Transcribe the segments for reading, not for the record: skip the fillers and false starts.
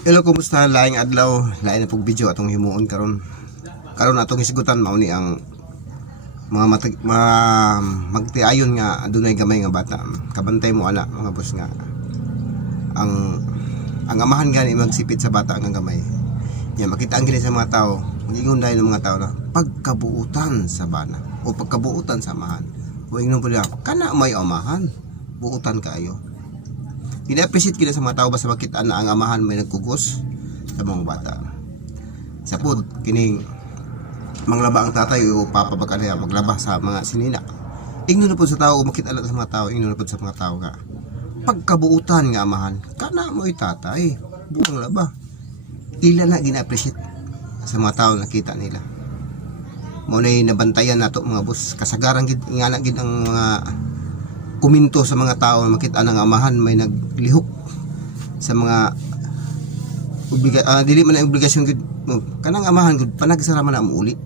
Hello, kumusta? Laing adlaw, lain na pong video atong himuon karon. Karon atong hisgutan mao ni ang magtiayon nga adunay gamay nga bata. Kabantay mo ana mga boss nga ang amahan gani magsipit sa bata nga gamay. Nya makita ang gini sa mga tao, ingon dahil ng mga tao na pagkabuutan sa bana o pagkabuutan sa amahan. O ingon pala kana may amahan, buutan kaayo. Ina-appreciate kita sa mga tao basta makita na ang amahan may nagkugos sa mga bata. Sa pod, kining manglaba ang tatay o papabaka niya maglaba sa mga sinina. Ingnon na po sa tao, makita lang sa mga tao, ingnon na po sa mga tao nga. Pagkabuutan nga amahan, kana mo tatay, buong laba. Ila na gina-appreciate sa mga tao nakita nila. Muna'y nabantayan nato mga boss, kasagaran gid nga na gid ang mga kuminto sa mga tao na makita ng amahan may naglihok sa mga dili man ang obligasyon gud kanang amahan gud panagsaraman na uli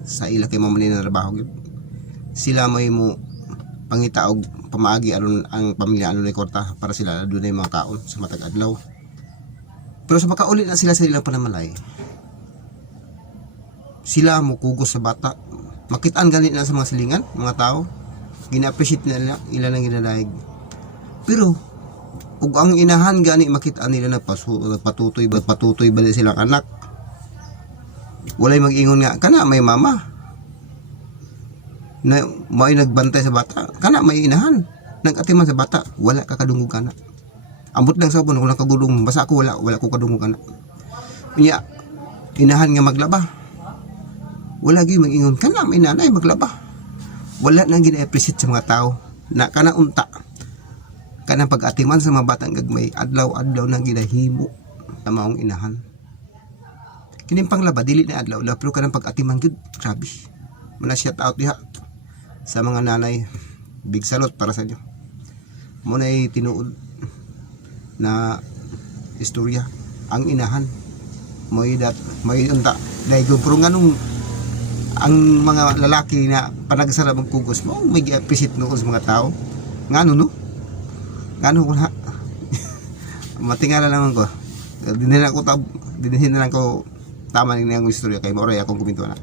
sa ila kay mamalin na trabaho gud sila may mo pangita og pamaagi aron ang pamilya ano ni kwarta para sila adunay mga kaon sa matag adlaw. Pero sa makauli na sila sa ilang panamalay, sila mo kugos sa bata, makitaan ganit na sa mga silingan mga tao, gina-appreciate nila ilan ang ginalaig. Pero ug ang inahan gani makita nila na patutoy ba silang anak, walay mag-ingon nga kana may mama na may nagbantay sa bata, kana may inahan nagatiman sa bata, wala ka kadungog kana. Ambot lang sa ubon kung nakagulong basta ako wala ko kadungog kana. Unya inahan nga maglaba, wala gyud mag-ingon kana may nanay maglaba. Wala nang gina-appreciate sa mga tao na kana unta kanang pag-atiman sa mga batang gagmay adlaw-adlaw nang ginahimo sa maong inahan. Kining panglaba dili na adlaw pero kanang pag-atiman gud grabe. Muna shout out diha sa mga nanay, big salute para sa inyo. Muna ay tinuod na istorya ang inahan may unta dahil pero nganong ang mga lalaki na panagsara magkugos mo may gi-appreciate no sa mga tao ngano no ko na matingala naman ko dinhin na lang ko tama ning istorya kay moray akong kuminto na.